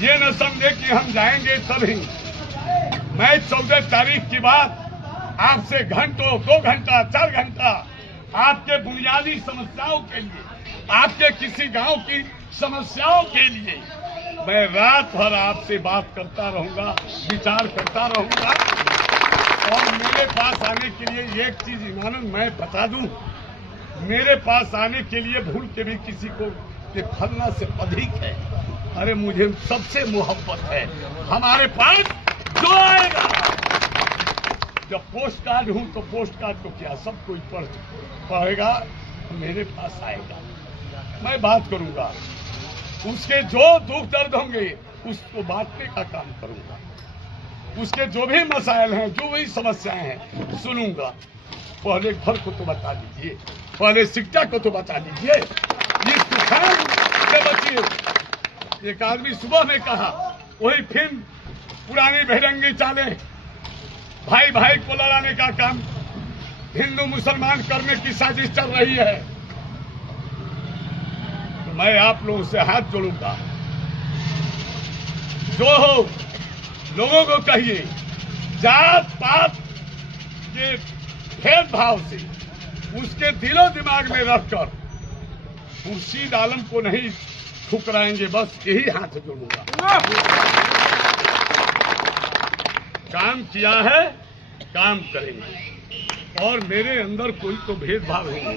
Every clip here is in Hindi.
ये न समझे कि हम जाएंगे तभी। मैं 14 तारीख की बात आपसे घंटों 2 घंटा 4 घंटा आपके बुनियादी समस्याओं के लिए, आपके किसी गांव की समस्याओं के लिए मैं रात भर आपसे बात करता रहूंगा, विचार करता रहूंगा। और मेरे पास आने के लिए एक चीज ईमानन मैं बता दूं, मेरे पास आने के लिए भूल के भी किसी को ये फलना से अधिक है, अरे मुझे सबसे मोहब्बत है। हमारे पास जो आएगा, जब पोस्ट कार्ड हूं तो पोस्ट कार्ड तो क्या सब कोई पढ़ेगा, मेरे पास आएगा, मैं बात करूंगा, उसके जो दुख दर्द होंगे उसको बांटने का काम करूंगा, उसके जो भी मसाइल हैं, जो भी समस्याएं हैं सुनूंगा। पहले घर को तो बता दीजिए, पहले शिक्षा को तो बता दीजिए, ये तूफान से बचिए। एक आदमी सुबह में कहा, वही फिर पुरानी भेड़ंगी चालें, भाई भाई को लड़ाने का काम हिंदू मुसलमान करने की साजिश चल रही है। तो मैं आप लोगों से हाथ जोड़ूंगा, जो हो लोगों को कहिए, जात पात के भेदभाव से उसके दिलो दिमाग में रखकर खुर्शीद आलम को नहीं ठुकराएंगे, बस यही हाथ जोड़ूंगा। काम किया है, काम करेंगे, और मेरे अंदर कोई तो भेदभाव नहीं है।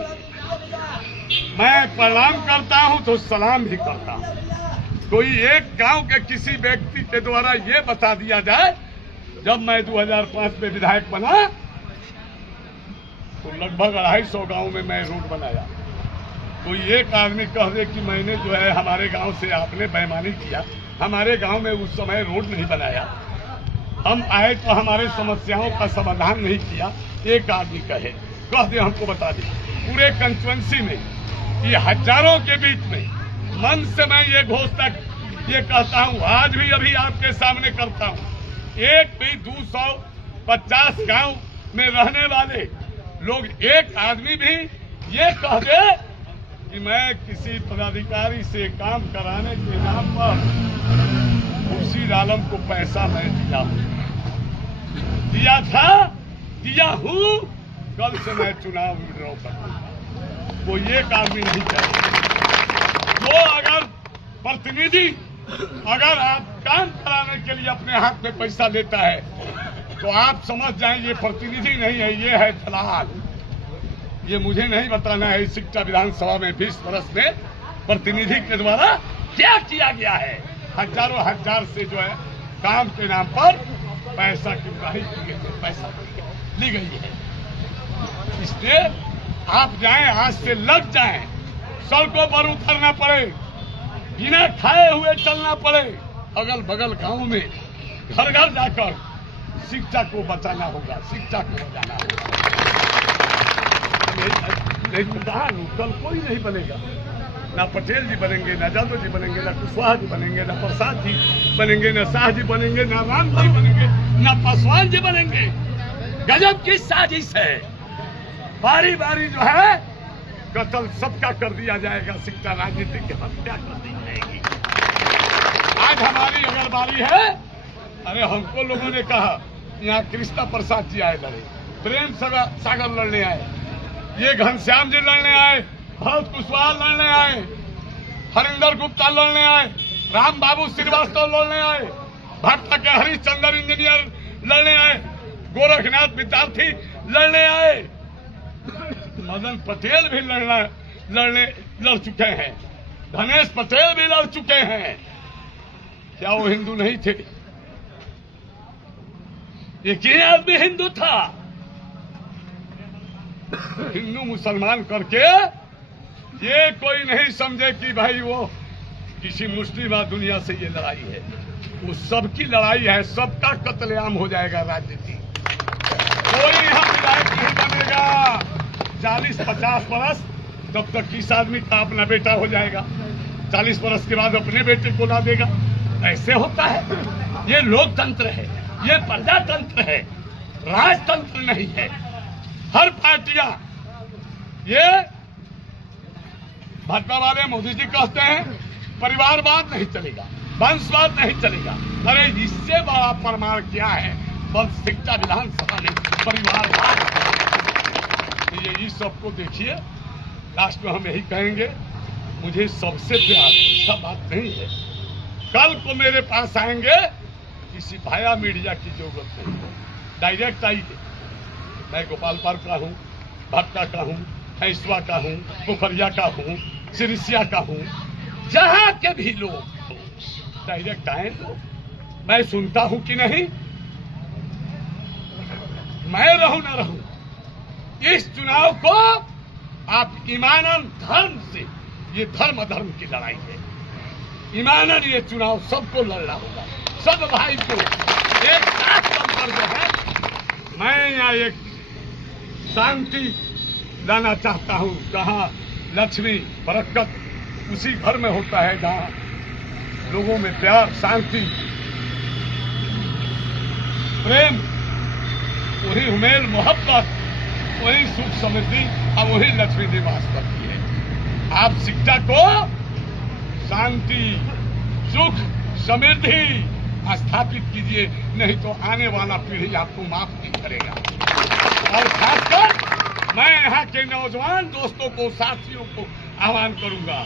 मैं प्रणाम करता हूं तो सलाम भी करता हूं। कोई एक गांव के किसी व्यक्ति के द्वारा ये बता दिया जाए, जब मैं 2005 में विधायक बना तो लगभग 250 गांव में मैं रोड बनाया। कोई एक आदमी कह दे कि मैंने जो है हमारे गांव से आपने बेईमानी किया, हमारे गांव में उस समय रोड नहीं बनाया, हम आए तो हमारे समस्याओं का समाधान नहीं किया, एक आदमी कह दे हमको बता दे। पूरे कंस्टिट्यूएंसी में ये हजारों के बीच में मन से मैं ये घोषणा ये कहता हूँ, आज भी अभी आपके सामने करता हूँ, एक भी 250 गांव में रहने वाले लोग एक आदमी भी ये कह दे कि मैं किसी पदाधिकारी से काम कराने के नाम पर खुर्शीद आलम को पैसा मैं दिया था, दिया हूँ, कल से मैं चुनाव विड्रॉ करूंगा। वो एक आदमी नहीं चाहिए। तो अगर प्रतिनिधि अगर आप काम कराने के लिए अपने हाथ में पैसा लेता है तो आप समझ जाएं ये प्रतिनिधि नहीं है, ये है दलाल। ये मुझे नहीं बताना है शिक्षा विधानसभा में 20 वर्ष में प्रतिनिधि के द्वारा क्या किया गया है। हजारों हजार से जो है काम के नाम पर पैसा की उगाही की गई है, पैसा ली गई है। इसलिए आप जाएं, आज से लग जाएं, सड़कों पर उतरना पड़े, बिना खाए हुए चलना पड़े, अगल बगल गांव में घर घर जाकर शिक्षा को बचाना होगा, शिक्षा को बचाना होगा। कल कोई नहीं बनेगा, ना पटेल जी बनेंगे, ना यादव जी बनेंगे, ना कुशवाहा जी बनेंगे, ना प्रसाद जी बनेंगे, ना शाह जी बनेंगे, ना राम जी बनेंगे, ना पासवान जी बनेंगे। गजब की साजिश है। बारी बारी जो है कत्ल सबका कर दिया जाएगा, शिक्षा राजनीति की हत्या कर दी जाएगी। आज हमारी अगर बारी है, अरे हमको लोगों ने कहा यहाँ कृष्णा प्रसाद जी आए लड़े, प्रेम सागर लड़ने आए, ये घनश्याम जी लड़ने आए, भरत कुशवाहा लड़ने आए, हरिंदर गुप्ता लड़ने आए, राम बाबू श्रीवास्तव लड़ने आए, भट्टा के हरिश्चंद्र इंजीनियर लड़ने आए, गोरखनाथ विद्यार्थी लड़ने आए, मदन पटेल भी लड़ चुके हैं, धनेश पटेल भी लड़ चुके हैं। क्या वो हिंदू नहीं थे? एक ही आदमी हिंदू था। हिंदू मुसलमान करके ये कोई नहीं समझे कि भाई वो किसी मुस्लिम दुनिया से ये लड़ाई है, वो सबकी लड़ाई है, सबका कत्लेआम हो जाएगा राजनीति। कोई यहाँ विधायक नहीं बनेगा 40-50 वर्ष, तब तक किस आदमी का अपना बेटा हो जाएगा, 40 वर्ष के बाद अपने बेटे को ला देगा। ऐसे होता है। ये लोकतंत्र है, ये प्रजातंत्र है, राजतंत्र नहीं है। हर पार्टियां, ये भाजपा वाले मोदी जी कहते हैं परिवारवाद नहीं चलेगा, वंशवाद नहीं चलेगा। अरे इससे बड़ा प्रमाण क्या है, बस शिक्षा विधानसभा ने परिवारवाद। ये सबको देखिए, लास्ट में हम यही कहेंगे, मुझे सबसे प्यार है, सब बात नहीं है। कल को मेरे पास आएंगे, किसी भाया मीडिया की जरूरत नहीं है, डायरेक्ट आइए। मैं गोपाल पार्क का हूँ, भट्टा का हूँ, हैसवा का हूँ, पोखरिया का हूँ, सिरिसिया का हूँ, जहाँ के भी लोग हो, डायरेक्ट आए तो मैं सुनता हूँ कि नहीं। मैं रहूं न रहूं, इस चुनाव को आप ईमानन धर्म से, ये धर्म अधर्म की लड़ाई है, ईमानन ये चुनाव सबको लड़ना होगा, सब भाई को एक साथ बनकर जो है। मैं यहाँ एक शांति लाना चाहता हूँ, कहाँ लक्ष्मी बरकत उसी घर में होता है जहाँ लोगों में प्यार, शांति, प्रेम, वही उमेर, मोहब्बत, वही सुख समृद्धि और वही लक्ष्मी निवास करती है। आप शिक्षा को शांति, सुख, समृद्धि स्थापित कीजिए, नहीं तो आने वाला पीढ़ी आपको माफ नहीं करेगा। और खासकर मैं यहाँ के नौजवान दोस्तों को, साथियों को आह्वान करूंगा,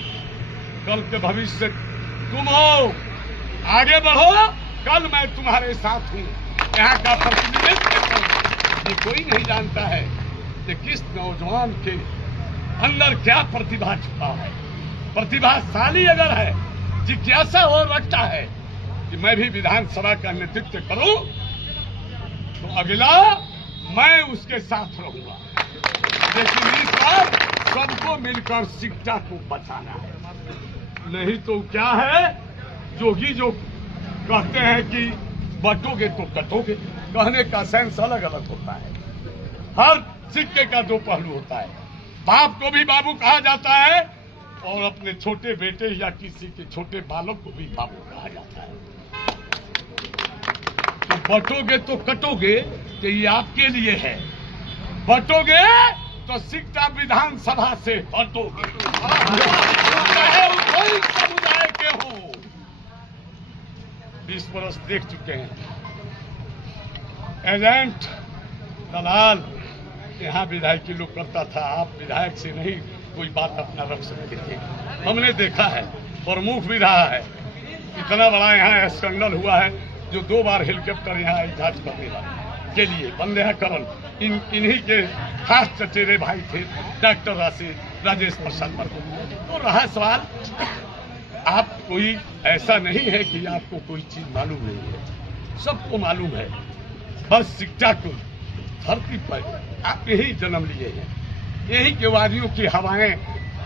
कल के भविष्य तुम हो, आगे बढ़ो, कल मैं तुम्हारे साथ हूँ। यहाँ का प्रतिनिधित्व ये कोई नहीं जानता है कि किस नौजवान के अंदर क्या प्रतिभा छुपा है। प्रतिभाशाली अगर है, जिज्ञासा और रखता है कि मैं भी विधानसभा का नेतृत्व करूं, तो अगला मैं उसके साथ रहूंगा। लेकिन इस बार सबको मिलकर शिक्षा को बचाना है, नहीं तो क्या है, जोगी जो कहते हैं कि बटोगे तो कटोगे, कहने का सेंस अलग अलग होता है। हर सिक्के का दो पहलू होता है। बाप को भी बाबू कहा जाता है और अपने छोटे बेटे या किसी के छोटे बालक को भी बाबू कहा जाता है। तो बटोगे तो कटोगे, तो ये आपके लिए है। बटोगे तो शिक्षा विधानसभा से हटोगे, चाहे वो कोई समुदाय के हो। 20 वर्ष देख चुके हैं, एजेंट, दलाल यहाँ विधायकी लोग करता था, आप विधायक से नहीं कोई बात अपना रख सकते थे। हमने देखा है, प्रमुख भी रहा है। इतना बड़ा यहाँ स्कैंडल हुआ है, जो 2 बार हेलीकॉप्टर यहाँ जांच करने वाले के लिए बंदेहाकरण, इन्हीं के खास चचेरे भाई थे, डॉक्टर राजेश प्रसाद वर्मा। तो रहा सवाल, आप कोई ऐसा नहीं है कि आपको कोई चीज मालूम नहीं है, सबको मालूम है। बस शिक्षा को धरती पर आप यही जन्म लिए हैं, यही के वादियों की हवाएं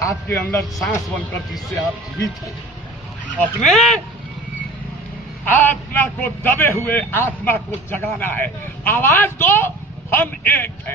आपके अंदर सांस बनकर, जिससे आप जीवित हैं। अपने आत्मा को दबे हुए आत्मा को जगाना है। आवाज दो, हम एक हैं।